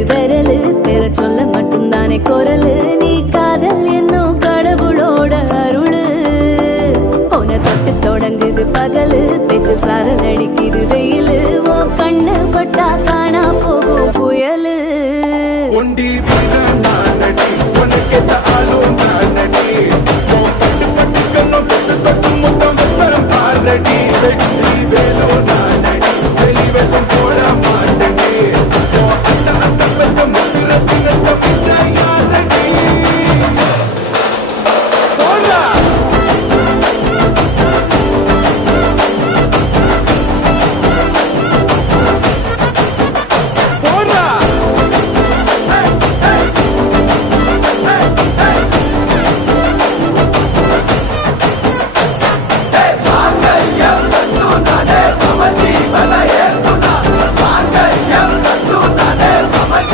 விரலுக்கு விரலு பெற சொல்ல மட்டும்தானே குரலு நீ காதல் என்னும் கடவுளோட அருளு உன தொட்டு தொடங்குது பகலு பேச்சில் சாரல் அடிக்குது வெயிலு ஓ கண்ணு பட்டா காணா போகும் புயலு ஒண்டி நானடி உனக்கேத்த ஆளும் நானடி பட்டு பட்டு கண்ணும் தொட்டு தொட்டு முத்தம் ஆல்ரெடி